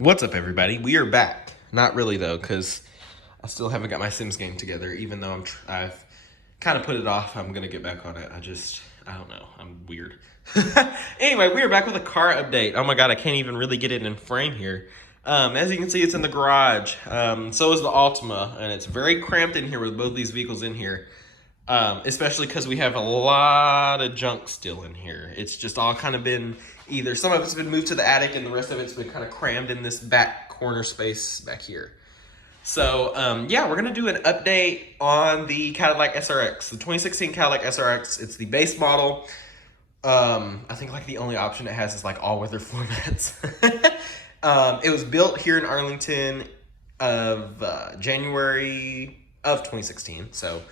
What's up, everybody? We are back. Not really, though, because I still haven't got my Sims game together, even though I've kind of put it off. I'm going to get back on it. I don't know. I'm weird. Anyway, we are back with a car update. Oh my god, I can't even really get it in frame here. As you can see, it's in the garage. So is the Altima, and it's very cramped in here with both these vehicles in here. Especially because we have a lot of junk still in here. It's just all kind of been either some of it's been moved to the attic and the rest of it's been kind of crammed in this back corner space back here. So yeah, we're gonna do an update on the Cadillac SRX, the 2016 Cadillac SRX. It's the base model. I think like the only option it has is like all weather floor mats. It was built here in Arlington of January of 2016. So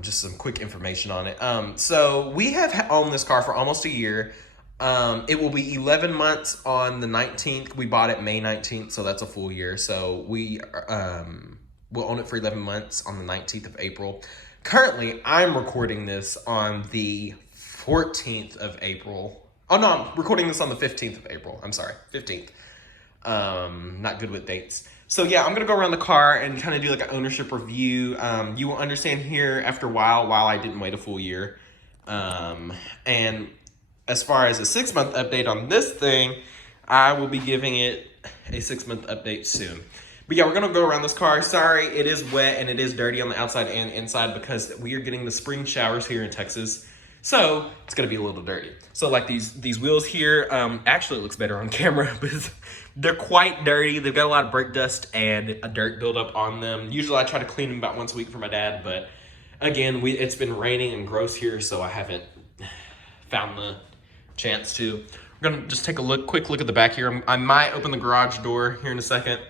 just some quick information on it. So we have owned this car for almost a year. It will be 11 months on the 19th. We bought it May 19th, so that's a full year. So we will own it for 11 months on the 19th of April. Currently, I'm recording this on the 14th of April. Oh no, I'm recording this on the 15th of April. I'm sorry, 15th. Not good with dates. So yeah, I'm gonna go around the car and kind of do like an ownership review. You will understand here after a while I didn't wait a full year. And as far as a 6-month update on this thing, I will be giving it a 6-month update soon. But yeah, we're gonna go around this car. Sorry, it is wet and it is dirty on the outside and inside because we are getting the spring showers here in Texas. So it's gonna be a little dirty. So like these wheels here, actually it looks better on camera, but they're quite dirty. They've got a lot of brake dust and a dirt buildup on them. Usually I try to clean them about once a week for my dad, but again, it's been raining and gross here, so I haven't found the chance to. We're gonna just take a quick look at the back here. I might open the garage door here in a second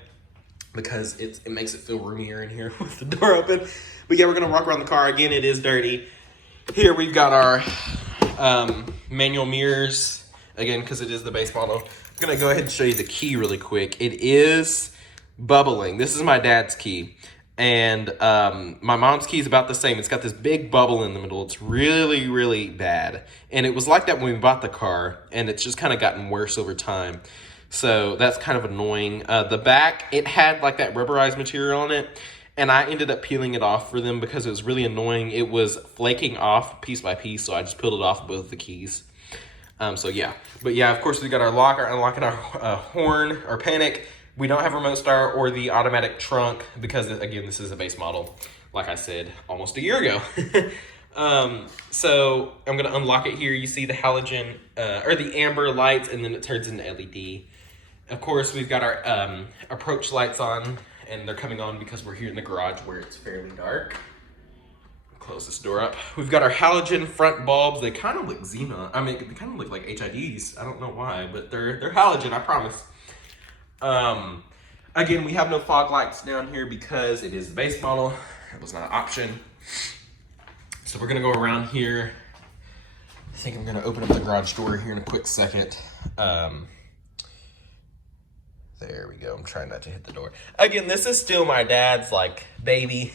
because it makes it feel roomier in here with the door open. But yeah, we're gonna walk around the car. Again, it is dirty. Here we've got our manual mirrors, again, because it is the base model. I'm gonna go ahead and show you the key really quick. It is bubbling. This is my dad's key. And my mom's key is about the same. It's got this big bubble in the middle. It's really, really bad. And it was like that when we bought the car, and it's just kind of gotten worse over time. So that's kind of annoying. The back, it had like that rubberized material on it, and I ended up peeling it off for them because it was really annoying. It was flaking off piece by piece, so I just peeled it off both the keys. So yeah. But yeah, of course, we got our lock, our unlock, and our horn, our panic. We don't have remote start or the automatic trunk because, again, this is a base model, like I said, almost a year ago. So I'm going to unlock it here. You see the halogen, or the amber lights, and then it turns into LED. Of course, we've got our approach lights on, and they're coming on because we're here in the garage where it's fairly dark. Close this door up. We've got our halogen front bulbs. They kind of look xenon. I mean, they kind of look like HIDs. I don't know why, but they're halogen, I promise. Again, we have no fog lights down here because it is the base model. It was not an option. So we're gonna go around here. I think I'm gonna open up the garage door here in a quick second. There we go. I'm trying not to hit the door. Again, this is still my dad's like baby.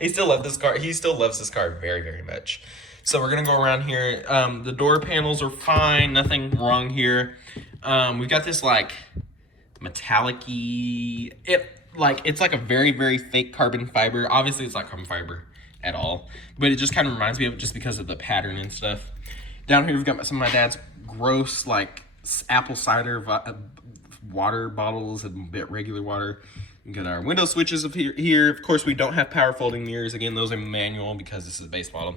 He still loves this car. He still loves this car very, very much. So we're gonna go around here. The door panels are fine. Nothing wrong here. We've got this like metallic-y, it's like a very, very fake carbon fiber. Obviously it's not carbon fiber at all, but it just kind of reminds me of it just because of the pattern and stuff. Down here we've got some of my dad's gross like apple cider water bottles and bit regular water. We got our window switches here. Of course, we don't have power folding mirrors. Again, those are manual because this is a base model.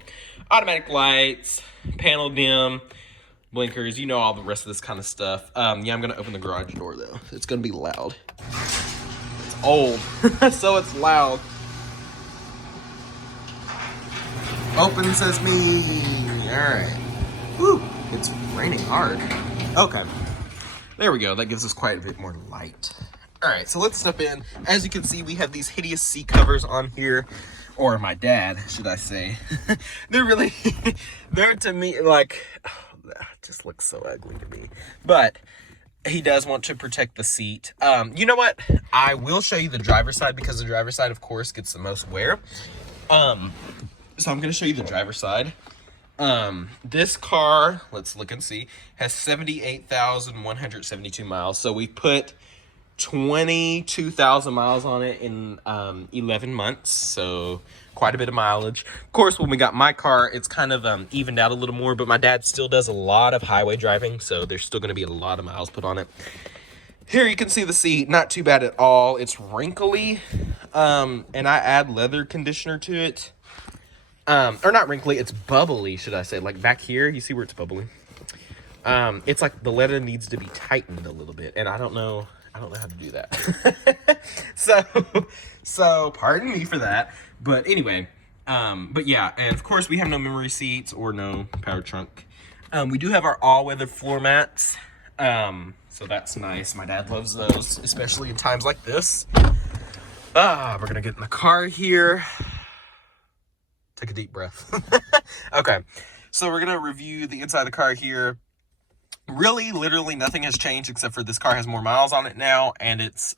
Automatic lights, panel dim, blinkers, you know, all the rest of this kind of stuff. Yeah, I'm gonna open the garage door though. It's gonna be loud. It's old, so it's loud. Open sesame. All right. Woo, it's raining hard. Okay, there we go. That gives us quite a bit more light. All right, so let's step in. As you can see, we have these hideous seat covers on here, or my dad, should I say. They're really, they're to me like, just looks so ugly to me, but he does want to protect the seat. You know what, I will show you the driver's side because the driver's side of course gets the most wear. So I'm going to show you the driver's side. This car, let's look and see, has 78,172 miles. So we put 22,000 miles on it in 11 months, so quite a bit of mileage. Of course, when we got my car, it's kind of evened out a little more, but my dad still does a lot of highway driving, so there's still going to be a lot of miles put on it. Here you can see the seat, not too bad at all. It's wrinkly, and I add leather conditioner to it. Or not wrinkly, it's bubbly, should I say. Like back here, you see where it's bubbly? It's like the leather needs to be tightened a little bit, and I don't know how to do that. so pardon me for that. But anyway, but yeah, and of course we have no memory seats or no power trunk. We do have our all-weather floor mats. So that's nice. My dad loves those, especially in times like this. We're gonna get in the car here. Take a deep breath. Okay, so we're gonna review the inside of the car here. Really, literally nothing has changed except for this car has more miles on it now, and it's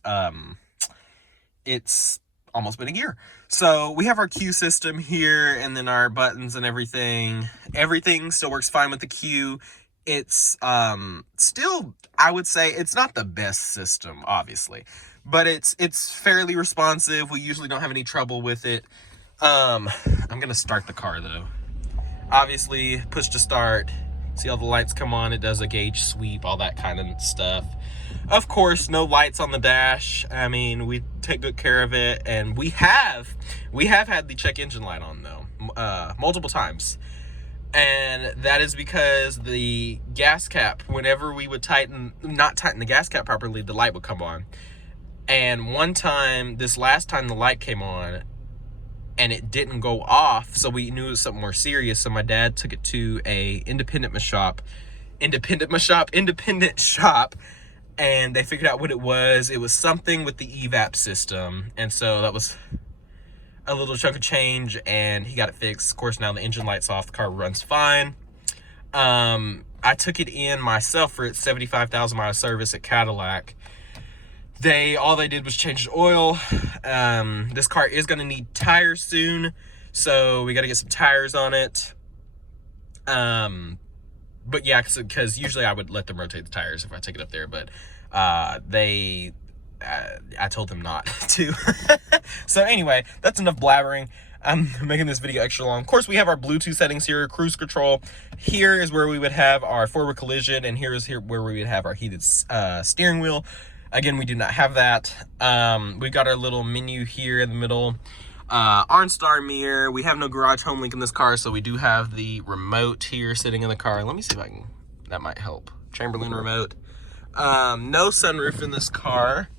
almost been a year. So we have our Q system here, and then our buttons and everything. Everything still works fine with the Q. It's still, I would say, it's not the best system, obviously, but it's fairly responsive. We usually don't have any trouble with it. I'm gonna start the car though. Obviously, push to start. See all the lights come on. It does a gauge sweep, all that kind of stuff. Of course, no lights on the dash. I mean, we take good care of it, and we have had the check engine light on though, multiple times. And that is because the gas cap, whenever we would not tighten the gas cap properly, the light would come on. And one time, this last time the light came on and it didn't go off, so we knew it was something more serious. So my dad took it to a independent shop, and they figured out what it was. It was something with the evap system. And so that was a little chunk of change, and he got it fixed. Of course, now the engine light's off, the car runs fine. I took it in myself for its 75,000 mile service at Cadillac. All they did was change the oil. This car is going to need tires soon, so we got to get some tires on it. But yeah, because usually I would let them rotate the tires if I take it up there, but I told them not to. So anyway, that's enough blabbering. I'm making this video extra long. Of course, we have our Bluetooth settings here, cruise control. Here is where we would have our forward collision, and here where we would have our heated steering wheel. Again, we do not have that. We got our little menu here in the middle. OnStar mirror. We have no garage home link in this car, so we do have the remote here sitting in the car. Let me see if that might help. Chamberlain remote. No sunroof in this car.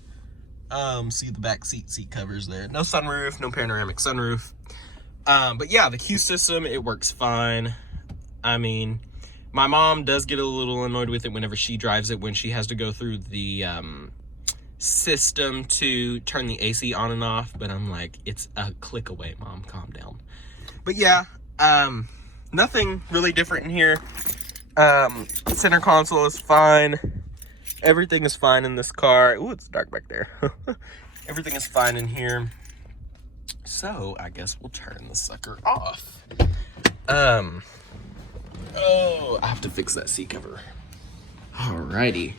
See the back seat covers there. No sunroof, no panoramic sunroof. But yeah, the Q system, it works fine. I mean, my mom does get a little annoyed with it whenever she drives it, when she has to go through the system to turn the AC on and off. But I'm like, it's a click away, Mom, calm down. But yeah, nothing really different in here. Center console is fine. Everything is fine in this car. Ooh, it's dark back there. Everything is fine in here. So I guess we'll turn the sucker off. Oh, I have to fix that seat cover. Alrighty.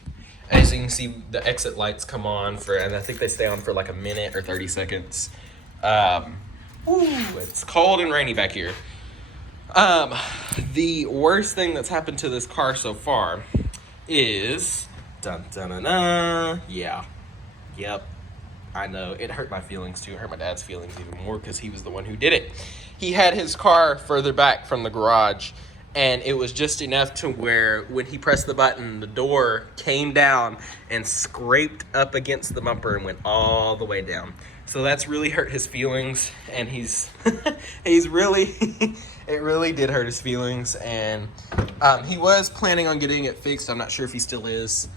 As you can see, the exit lights come on and I think they stay on for like a minute or 30 seconds. It's cold and rainy back here. The worst thing that's happened to this car so far is yeah. Yep. I know. It hurt my feelings too. It hurt my dad's feelings even more because he was the one who did it. He had his car further back from the garage, and it was just enough to where when he pressed the button, the door came down and scraped up against the bumper and went all the way down. So that's really hurt his feelings, and he's really it really did hurt his feelings, and he was planning on getting it fixed. I'm not sure if he still is.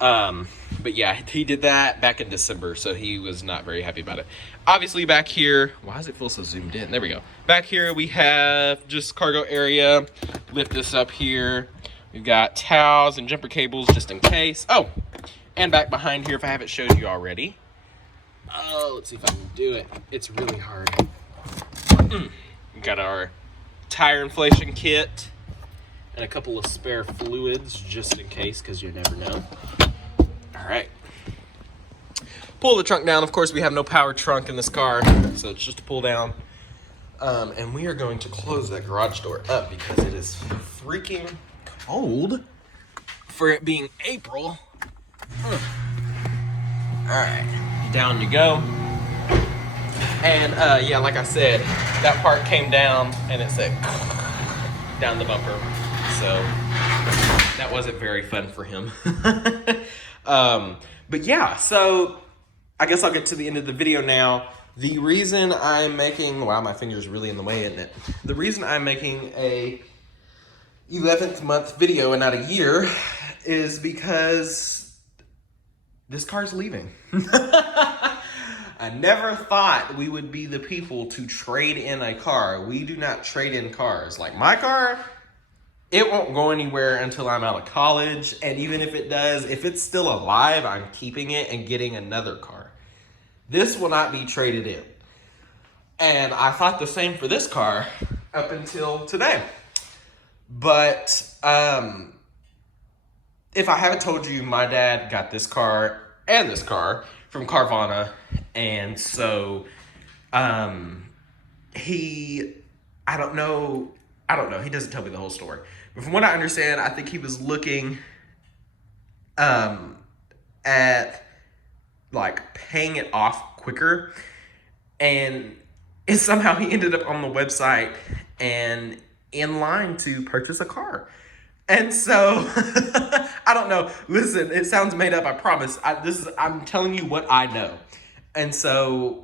But yeah, he did that back in December, so he was not very happy about it. Obviously back here, why does it feel so zoomed in? There we go. Back here we have just cargo area. Lift this up here. We've got towels and jumper cables just in case. Oh, and back behind here, if I haven't showed you already. Oh, let's see if I can do it. It's really hard. We've got our tire inflation kit and a couple of spare fluids just in case, because you never know. All right. pull the trunk down. Of course, we have no power trunk in this car, so it's just a pull down. And we are going to close that garage door up because it is freaking cold for it being April. All right, down you go. And yeah, like I said, that part came down and it said down the bumper. So that wasn't very fun for him. But yeah, so I guess I'll get to the end of the video now. The reason I'm making, wow, my finger's really in the way, isn't it? The reason I'm making a 11th month video and not a year is because this car's leaving. I never thought we would be the people to trade in a car. We do not trade in cars. Like my car, it won't go anywhere until I'm out of college. And even if it does, if it's still alive, I'm keeping it and getting another car. This will not be traded in. And I thought the same for this car up until today. But if I haven't told you, my dad got this car and this car from Carvana. And so he, I don't know, he doesn't tell me the whole story. But from what I understand, I think he was looking at like paying it off quicker, and somehow he ended up on the website and in line to purchase a car. And so I don't know. Listen, it sounds made up, I promise. I'm telling you what I know. And so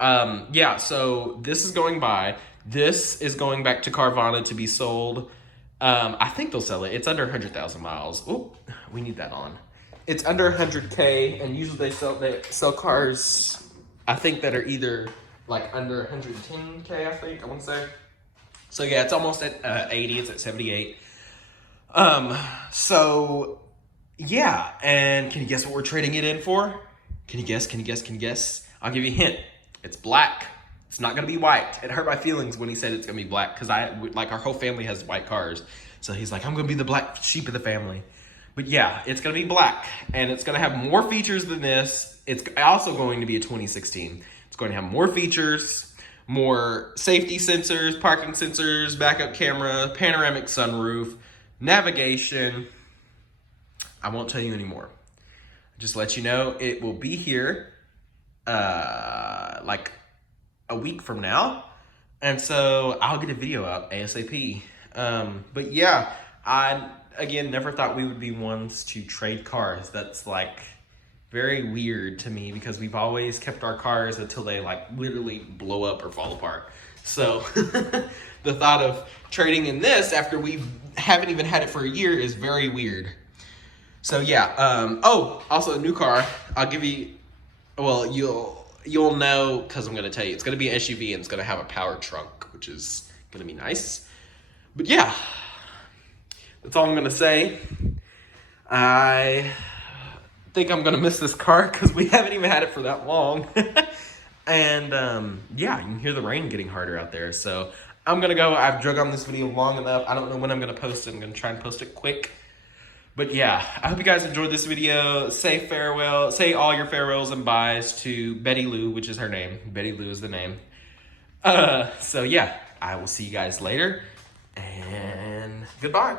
yeah, so this is going by. This is going back to Carvana to be sold. I think they'll sell it. It's under 100,000 miles. Oh, we need that on. It's under 100K, and usually they sell cars, I think, that are either like under 110K, I think, I want to say. So yeah, it's almost at 80, it's at 78. So yeah, and can you guess what we're trading it in for? Can you guess? I'll give you a hint. It's black. It's not gonna be white. It hurt my feelings when he said it's gonna be black, because our whole family has white cars. So he's like, I'm gonna be the black sheep of the family. But yeah, it's gonna be black, and it's gonna have more features than this. It's also going to be a 2016. It's going to have more features, more safety sensors, parking sensors, backup camera, panoramic sunroof, navigation. I won't tell you anymore. Just let you know it will be here like a week from now. And so I'll get a video out ASAP. But yeah, I, again, never thought we would be ones to trade cars. That's like very weird to me, because we've always kept our cars until they like literally blow up or fall apart. So the thought of trading in this after we haven't even had it for a year is very weird. So yeah, oh, also a new car. I'll give you, well, you'll know, because I'm gonna tell you, it's gonna be an SUV and it's gonna have a power trunk, which is gonna be nice. But yeah, that's all I'm gonna say. I think I'm gonna miss this car because we haven't even had it for that long. And yeah, you can hear the rain getting harder out there. So I'm gonna go. I've drug on this video long enough. I don't know when I'm gonna post it. I'm gonna try and post it quick. But yeah, I hope you guys enjoyed this video. Say farewell, say all your farewells and byes to Betty Lou, which is her name. Betty Lou is the name. So yeah, I will see you guys later, and goodbye.